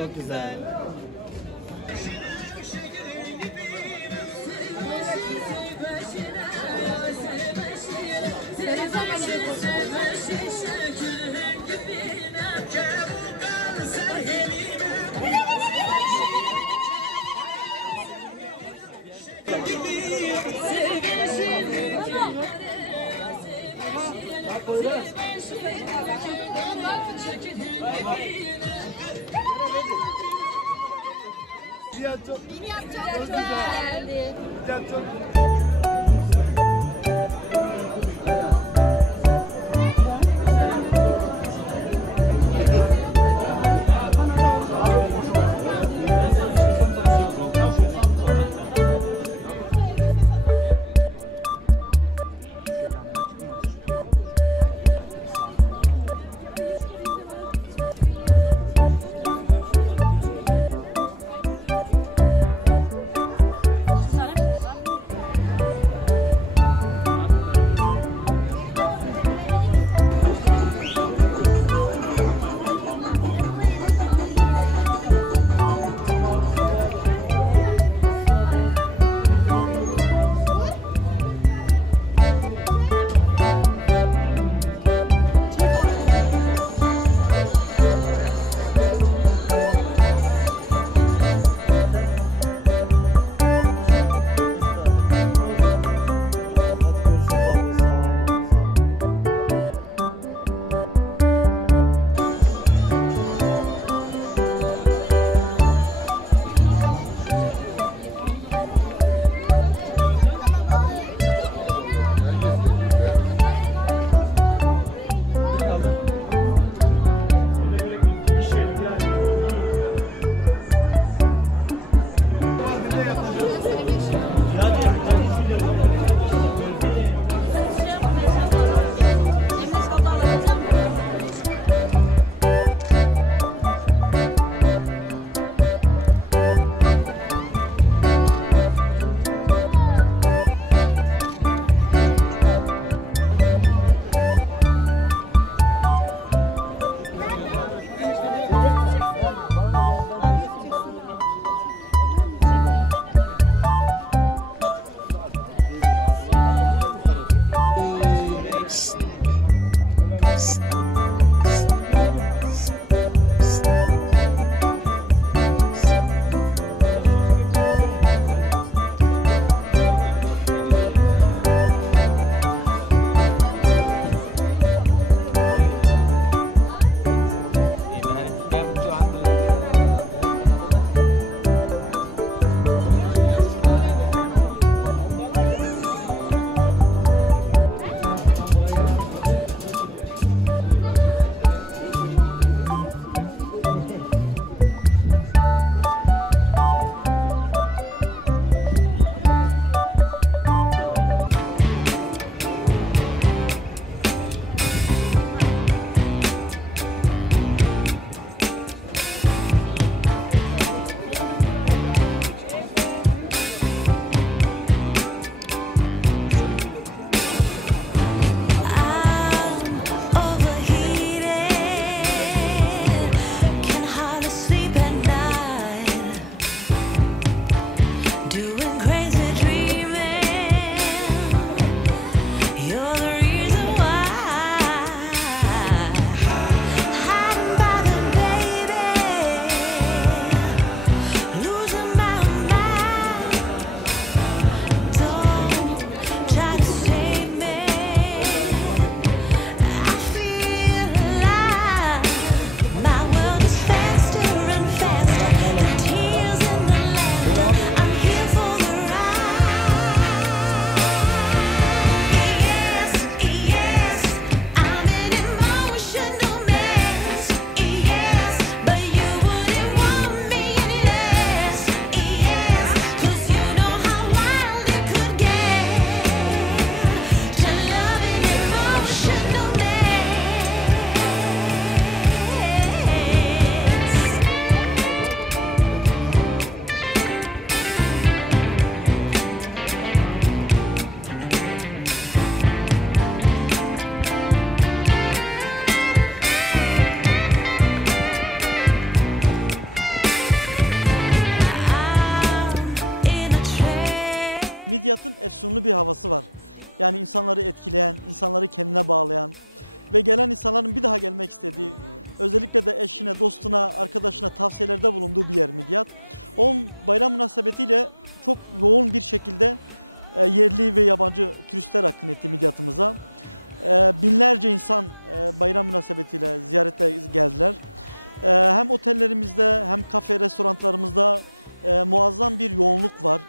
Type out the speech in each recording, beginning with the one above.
çok güzel. Cihat çok Güzeldi. Cihat çok Midyat'ın efsunlu bir havası var. Yani insanları etkileyen, insanları kendine bağlayan ve gelen insanların bir daha gelmek istediği, özellikle de eşine, dostuna, arkadaşına tavsiyelerde bulunduğu bir yer Midyat. O bayram münasebetiyle çok yoğun bir şekilde yerli ve yabancı turistler akın etti Midyat'ımıza. Binlerce insan bayram münasebetiyle ziyarete geldiler. Hem otellerimizde hem kafe, restoranlarımızda muazzam bir yoğunluk var.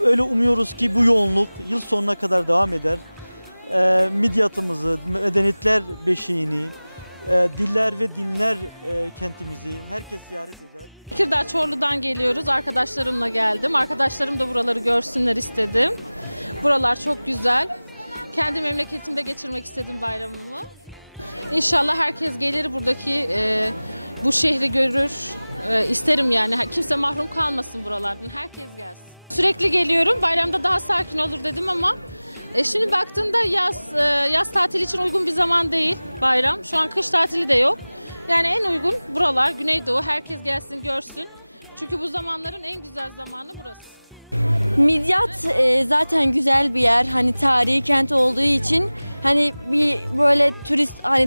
Öyle umuyoruz ki bu yoğunluk yıl sonuna kadar devam eder. Midyat'ımızı, medeniyetler beşiğini, diller ve dinler kentimizi herkes ziyaret eder. Tekirdağ Çorlu'dan geliyoruz. Arkadaşlarımla geldim. Arkadaşlarım da buraları görsünler istedim. Buralar çok güzel. Kendi memleketimde geçirmek istedim bayramımı. İnşallah herkes gelir buradaki bu şehri görür. İsterim yani. Kimse mahrum kalmasın buralardan. Herkes gelsin. Sürekli geliyorum. Bayramda daha sakin olur dedim ama şimdi baktığında yaz tatili için uygun bir zaman değil bayram. Şu an kış tatili de yok. Yani en uygun buralar, Güneydoğu. Herkes gelsin, görsün. Çünkü bu zamanların en güzel zamanı burası. Midyat zaten güzel bir yer. Hani tarihi kent olduğu için hani bir böyle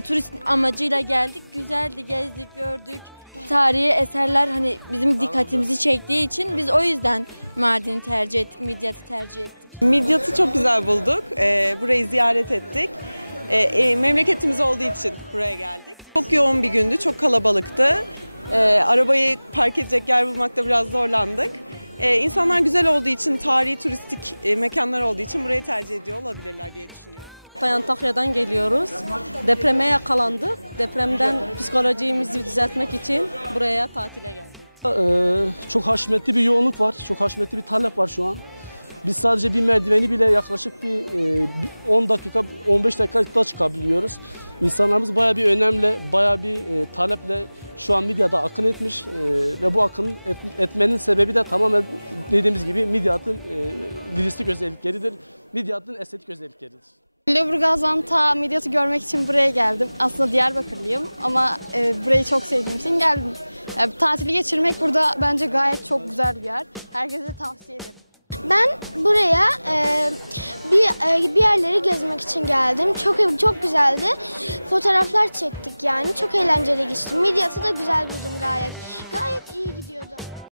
turist amacıyla geldik. Güzeldi, gezdik, gördük. Tarihi eserler hani bizim dikkatimizi çektiği için biz o yüzden Mardin'i tercih ettik, Midyat'ı tercih ettik. Midyat'ı çok güzel bulduk. Burayı ziyaret ettik. Memleketimiz olduğu için buraya geldik. Çok yoğun bir gündü, çok kalabalıktı. Arabayı park edecek yer bulmakta biraz zorlandık. İnsanlar güzel olduğu için, tarihi turistik mekanlar olduğu için burayı tercih ediyor olabilirler diye düşünüyorum. Antakya'dan geliyoruz. Depreme yakalandık. Depremden psikolojimizi düzeltmek için buraya tatile geldik. Çok haşmetli bir yoğunluk var. Çok haşmetli bir talep var şu an. Biz sadece bir merdiveni bile yaklaşık bir 10 dakika, 15 dakikada çıkabiliyoruz. İnsanlarımız bayağı bir önemli, bayağı bir taleple şu an Midyat'a akın etmiş ve bu akın etmenin sebebi de tamamen dediğimiz gibi Midyat'ın liristik özellikleridir. Midyat'ın estetik özellikleridir. Lüleburgaz'dan ta Midyat'ı görmek için buraya geldim. Aslında Diyarbakırlıyım ama burayı çok sevdiğim için geldim. Yani tatili geçirmek burada bence gayet çok güzel bir yer. Herkese tavsiye ederim. Ben buraya bir yerleri gezmek için geldim. Çok güzeldi. Fotoğraflar çektik yani. Çok eğlenceli geçti. Midyat'ı da güzel buldum gayet. Gayet iyi gidiyordu.